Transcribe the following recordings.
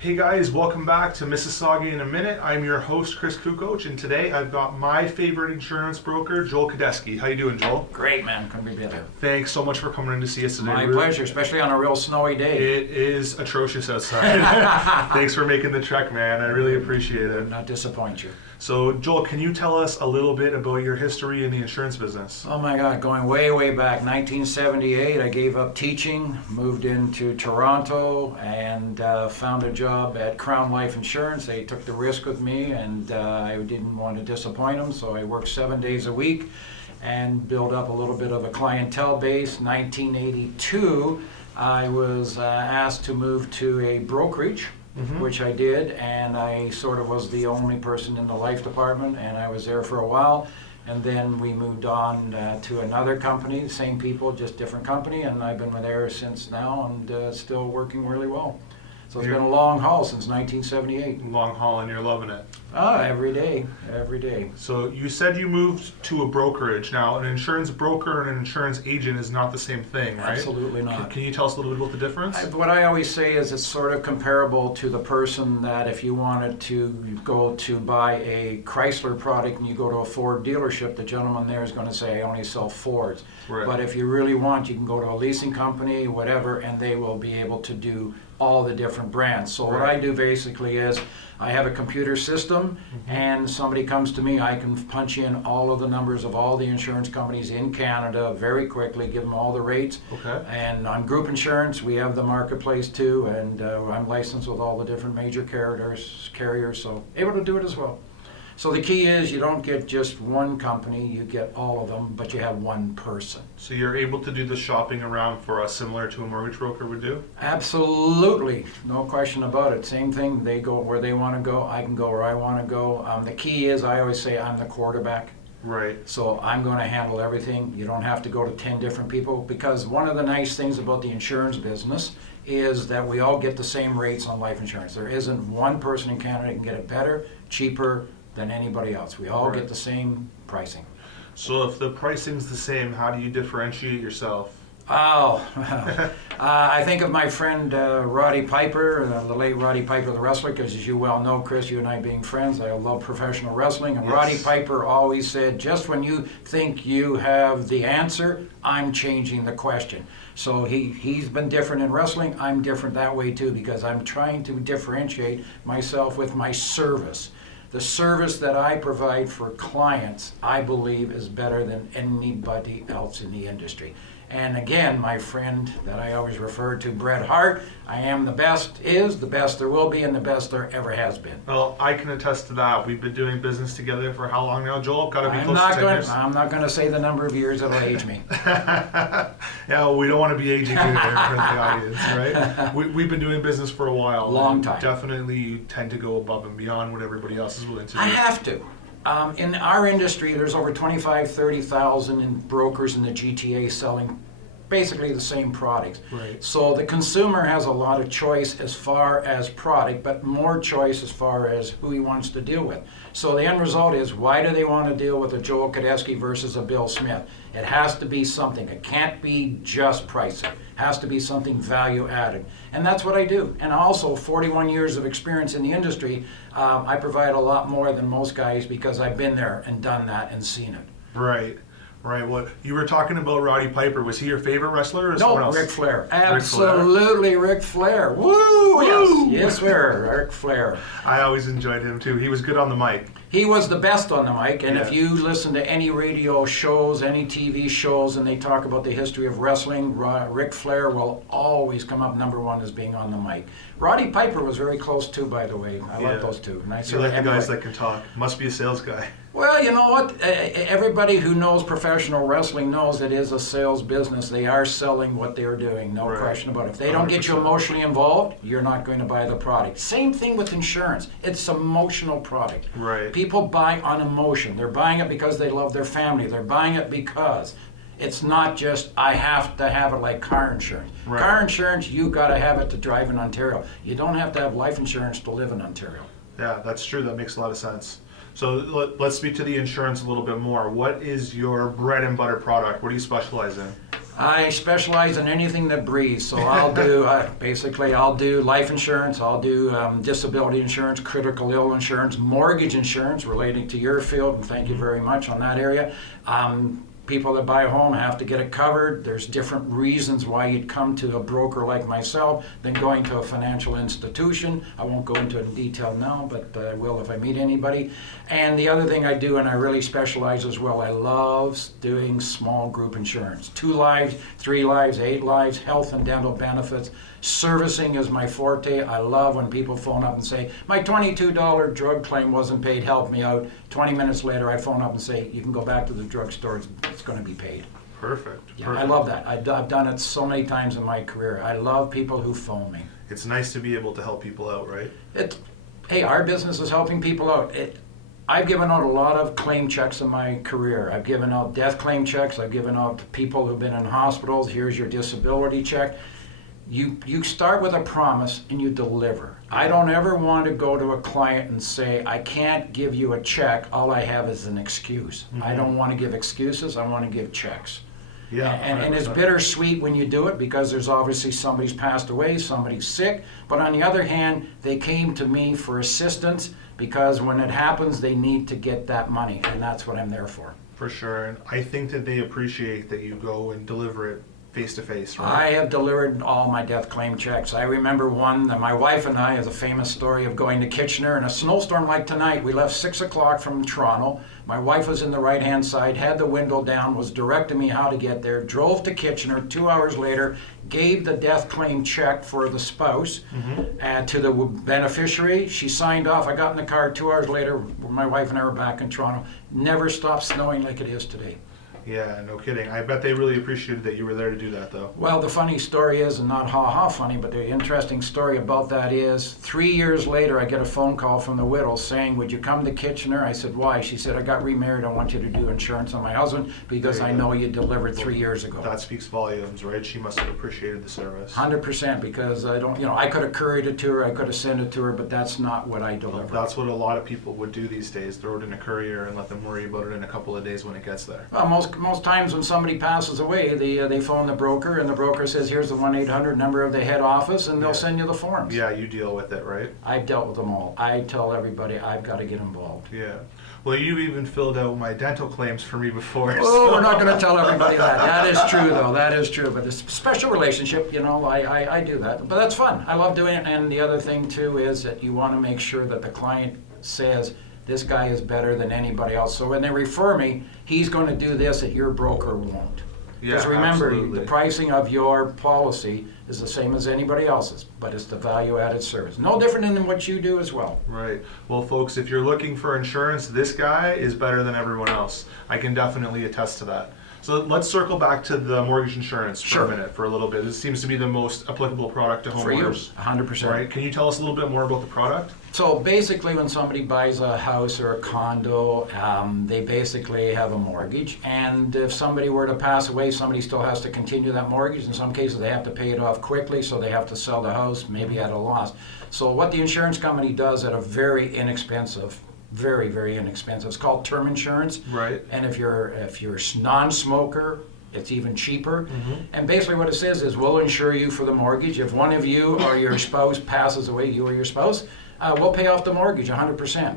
Hey guys, welcome back to Mississauga in a Minute. I'm your host, Chris Cucoch, and today I've got my favorite insurance broker, Joel Cadesky. How you doing, Joel? Great, man. Couldn't be better. Thanks so much for coming in to see us today. My pleasure, especially on a real snowy day. It is atrocious outside. Thanks for making the trek, man. I really appreciate it. Not disappoint you. So, Joel, can you tell us a little bit about your history in the insurance business? Oh my God, going way, way back, 1978, I gave up teaching, moved into Toronto, and found a job at Crown Life Insurance. They took the risk with me, and I didn't want to disappoint them, so I worked 7 days a week and built up a little bit of a clientele base. 1982, I was asked to move to a brokerage, which I did, and I sort of was the only person in the life department, and I was there for a while. And then we moved on to another company, same people, just different company, and I've been there since now, and still working really well. So it's been a long haul since 1978. Long haul, and you're loving it. Every day, every day. So you said you moved to a brokerage. Now, an insurance broker and an insurance agent is not the same thing, right? Absolutely not. Can you tell us a little bit about the difference? What I always say is it's sort of comparable to the person that if you wanted to go to buy a Chrysler product and you go to a Ford dealership, the gentleman there is going to say, I only sell Fords. Right. But if you really want, you can go to a leasing company, whatever, and they will be able to do all the different brands. So what I do basically is I have a computer system, and somebody comes to me, I can punch in all of the numbers of all the insurance companies in Canada very quickly, give them all the rates. Okay. And on group insurance, we have the marketplace too, and I'm licensed with all the different major carriers, so able to do it as well. So the key is you don't get just one company, you get all of them, but you have one person. So you're able to do the shopping around for us similar to a mortgage broker would do? Absolutely, no question about it. Same thing, they go where they want to go, I can go where I want to go. The key is, I always say I'm the quarterback. Right. So I'm going to handle everything. You don't have to go to 10 different people, because one of the nice things about the insurance business is that we all get the same rates on life insurance. There isn't one person in Canada that can get it better, cheaper than anybody else. We all get the same pricing. So if the pricing's the same, how do you differentiate yourself? Oh, I think of my friend Roddy Piper, the late Roddy Piper, the wrestler, because as you well know, Chris, you and I being friends, I love professional wrestling, and Roddy Piper always said, just when you think you have the answer, I'm changing the question. So he's been different in wrestling, I'm different that way too, because I'm trying to differentiate myself with my service. The service that I provide for clients, I believe, is better than anybody else in the industry. And again, my friend that I always refer to, Bret Hart, I am the best is, the best there will be, and the best there ever has been. Well, I can attest to that. We've been doing business together for how long now, Joel? Got to be close to 10 years. I'm not going to say the number of years that'll age me. Yeah, well, we don't want to be aging you there for the audience, right? We've been doing business for a while. Long time. Definitely you tend to go above and beyond what everybody else is willing to do. I have to. In our industry, there's over 30,000 in brokers in the GTA selling basically the same products. Right. So the consumer has a lot of choice as far as product, but more choice as far as who he wants to deal with. So the end result is, why do they want to deal with a Joel Cadesky versus a Bill Smith? It has to be something. It can't be just pricing. It has to be something value added. And that's what I do. And also 41 years of experience in the industry, I provide a lot more than most guys because I've been there and done that and seen it. Right. Right. Well, you were talking about Roddy Piper. Was he your favorite wrestler or someone else? Ric Flair. Absolutely, Ric Flair. Woo! Woo! Yes, sir, Ric Flair. I always enjoyed him too. He was good on the mic. He was the best on the mic, and if you listen to any radio shows, any TV shows, and they talk about the history of wrestling, Ric Flair will always come up number one as being on the mic. Roddy Piper was very close too, by the way. I love those two. And I you like the guys that can talk. Must be a sales guy. Well, you know what? Everybody who knows professional wrestling knows it is a sales business. They are selling what they're doing, no question about it. If they don't get you emotionally involved, you're not going to buy the product. Same thing with insurance. It's an emotional product. Right. People buy on emotion. They're buying it because they love their family. They're buying it because it's not just, I have to have it like car insurance. Right. Car insurance, you got to have it to drive in Ontario. You don't have to have life insurance to live in Ontario. Yeah, that's true. That makes a lot of sense. So let's speak to the insurance a little bit more. What is your bread and butter product? What do you specialize in? I specialize in anything that breathes, so I'll do, basically I'll do life insurance, I'll do disability insurance, critical ill insurance, mortgage insurance relating to your field, and thank you very much on that area. People that buy a home have to get it covered. There's different reasons why you'd come to a broker like myself than going to a financial institution. I won't go into it in detail now, but I will if I meet anybody. And the other thing I do, and I really specialize as well, I love doing small group insurance. 2 lives, 3 lives, 8 lives, health and dental benefits. Servicing is my forte. I love when people phone up and say, my $22 drug claim wasn't paid, help me out. 20 minutes later, I phone up and say, you can go back to the drugstore, it's going to be paid. Perfect. Yeah, Perfect. I love that. I've done it so many times in my career. I love people who phone me. It's nice to be able to help people out, right? Hey, our business is helping people out. I've given out a lot of claim checks in my career. I've given out death claim checks. I've given out to people who've been in hospitals. Here's your disability check. You start with a promise and you deliver. I don't ever want to go to a client and say, I can't give you a check, all I have is an excuse. I don't want to give excuses, I want to give checks. Yeah. And it's bittersweet when you do it because there's obviously somebody's passed away, somebody's sick, but on the other hand, they came to me for assistance because when it happens, they need to get that money, and that's what I'm there for. For sure, and I think that they appreciate that you go and deliver it face to face, right? I have delivered all my death claim checks. I remember one that my wife and I has a famous story of going to Kitchener in a snowstorm like tonight. We left 6 o'clock from Toronto. My wife was in the right-hand side, had the window down, was directing me how to get there, drove to Kitchener. 2 hours later, gave the death claim check for the spouse to the beneficiary. She signed off. I got in the car 2 hours later. My wife and I were back in Toronto. Never stopped snowing like it is today. Yeah, no kidding. I bet they really appreciated that you were there to do that, though. Well, the funny story is, and not ha-ha funny, but the interesting story about that is 3 years later, I get a phone call from the widow saying, would you come to Kitchener? I said, why? She said, I got remarried. I want you to do insurance on my husband because I know you delivered 3 years ago. That speaks volumes, right? She must have appreciated the service. 100%, because I don't, I could have couried it to her, I could have sent it to her, but that's not what I deliver. That's what a lot of people would do these days, throw it in a courier and let them worry about it in a couple of days when it gets there. Well, most times when somebody passes away, they phone the broker, and the broker says, here's the 1-800 number of the head office, and they'll send you the forms. Yeah, you deal with it, right? I've dealt with them all. I tell everybody I've got to get involved. Yeah. Well, you've even filled out my dental claims for me before. Oh, we're not going to tell everybody that. That is true, though. That is true. But it's a special relationship, I do that. But that's fun. I love doing it. And the other thing, too, is that you want to make sure that the client says, this guy is better than anybody else. So when they refer me, he's going to do this that your broker won't. Because remember, absolutely. the pricing of your policy is the same as anybody else's, but it's the value-added service. No different than what you do as well. Right. Well, folks, if you're looking for insurance, this guy is better than everyone else. I can definitely attest to that. So let's circle back to the mortgage insurance for a minute, for a little bit. This seems to be the most applicable product to homeowners. For you, 100%. Right. Can you tell us a little bit more about the product? So basically, when somebody buys a house or a condo, they basically have a mortgage. And if somebody were to pass away, somebody still has to continue that mortgage. In some cases, they have to pay it off quickly, so they have to sell the house, maybe at a loss. So what the insurance company does at a very inexpensive, very, very inexpensive, it's called term insurance. Right. And if you're non-smoker, it's even cheaper. And basically what it says is we'll insure you for the mortgage. If one of you or your spouse passes away, you or your spouse, we'll pay off the mortgage 100%.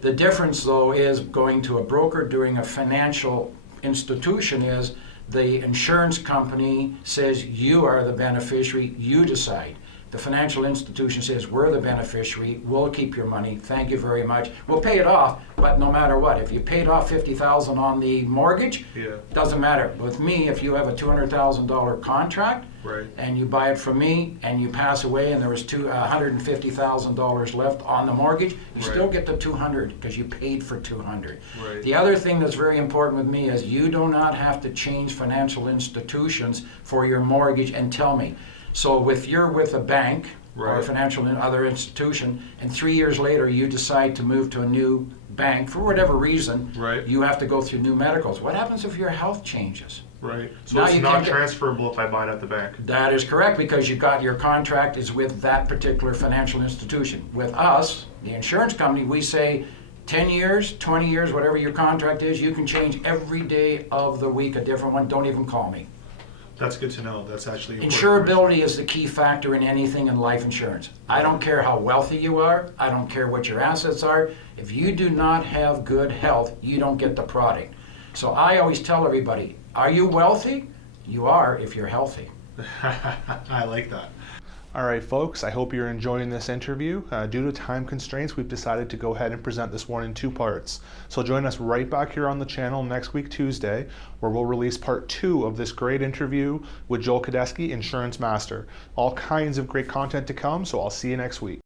The difference, though, is going to a broker during a financial institution is the insurance company says you are the beneficiary, you decide. The financial institution says, we're the beneficiary, we'll keep your money, thank you very much. We'll pay it off, but no matter what, if you paid off $50,000 on the mortgage, doesn't matter. With me, if you have a $200,000 contract, and you buy it from me, and you pass away, and there was $150,000 left on the mortgage, you still get the $200 because you paid for $200. The other thing that's very important with me is you do not have to change financial institutions for your mortgage and tell me. So if you're with a bank or a financial other institution, and 3 years later you decide to move to a new bank for whatever reason, you have to go through new medicals. What happens if your health changes? Right. So it's not transferable if I buy it at the bank. That is correct, because you've got your contract is with that particular financial institution. With us, the insurance company, we say 10 years, 20 years, whatever your contract is, you can change every day of the week a different one. Don't even call me. That's good to know. That's actually important. Insurability is the key factor in anything in life insurance. I don't care how wealthy you are. I don't care what your assets are. If you do not have good health, you don't get the product. So I always tell everybody, are you wealthy? You are if you're healthy. I like that. All right, folks, I hope you're enjoying this interview. Due to time constraints, we've decided to go ahead and present this one in 2 parts. So join us right back here on the channel next week, Tuesday, where we'll release part 2 of this great interview with Joel Cadesky, Insurance Master. All kinds of great content to come, so I'll see you next week.